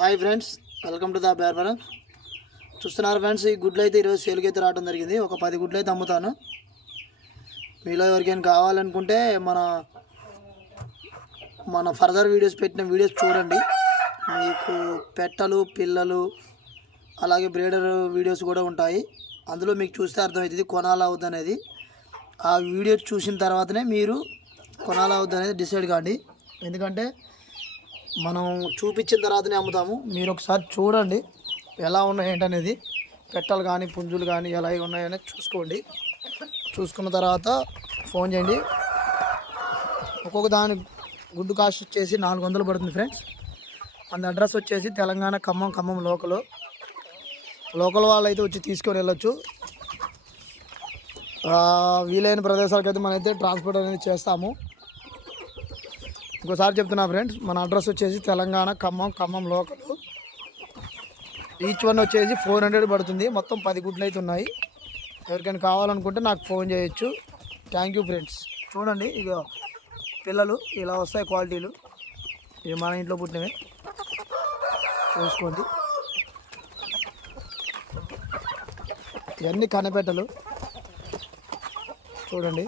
Hi friends, welcome to the బేర్వరం. చూస్తున్నారు friends, ఈ గుడ్లు అయితే ఈరోజు సేల్కి అయితే రావడం జరిగింది. ఒక 10 గుడ్లు అయితే అమ్ముతాను. మీలో ఎవరికైనా కావాలనుకుంటే మన ఫర్దర్ వీడియోస్ పెట్టిన వీడియోస్ చూడండి. మీకు పెట్టలు పిల్లలు అలాగే బ్రీడర్ వీడియోస్ కూడా ఉంటాయి. అందులో మీకు చూస్తే అర్థమవుతుంది కొనాలా వద్దు అనేది. ఆ వీడియోస్ చూసిన తర్వాతనే మీరు కొనాలా వద్దు అనేది డిసైడ్ కాండి. ఎందుకంటే మనం చూపించిన తర్వాతనే అమ్ముతాము. మీరు ఒకసారి చూడండి ఎలా ఉన్నాయి ఏంటనేది. పెట్టలు కానీ పుంజులు కానీ ఎలా ఉన్నాయనేది చూసుకోండి. చూసుకున్న తర్వాత ఫోన్ చేయండి. ఒక్కొక్క దాని గుడ్డు కాస్ట్ వచ్చేసి 400 పడుతుంది ఫ్రెండ్స్. మన అడ్రస్ వచ్చేసి తెలంగాణ ఖమ్మం లోకల్ వాళ్ళు అయితే వచ్చి తీసుకొని వెళ్ళొచ్చు. వీలైన ప్రదేశాలకు అయితే మనమైతే ట్రాన్స్పోర్ట్ అనేది చేస్తాము. ఇంకోసారి చెప్తున్నా ఫ్రెండ్స్, మన అడ్రస్ వచ్చేసి Telangana Khammam local. Each one వచ్చేసి 400 పడుతుంది. మొత్తం 10 గుడ్లు అయితే ఉన్నాయి. ఎవరికైనా కావాలనుకుంటే నాకు ఫోన్ చేయొచ్చు. Thank you friends. చూడండి, ఇక పిల్లలు ఇలా వస్తాయి క్వాలిటీలు. ఇవి మన ఇంట్లో పుట్టినవి. చూసుకోండి, ఇవన్నీ కనపెట్టలు చూడండి.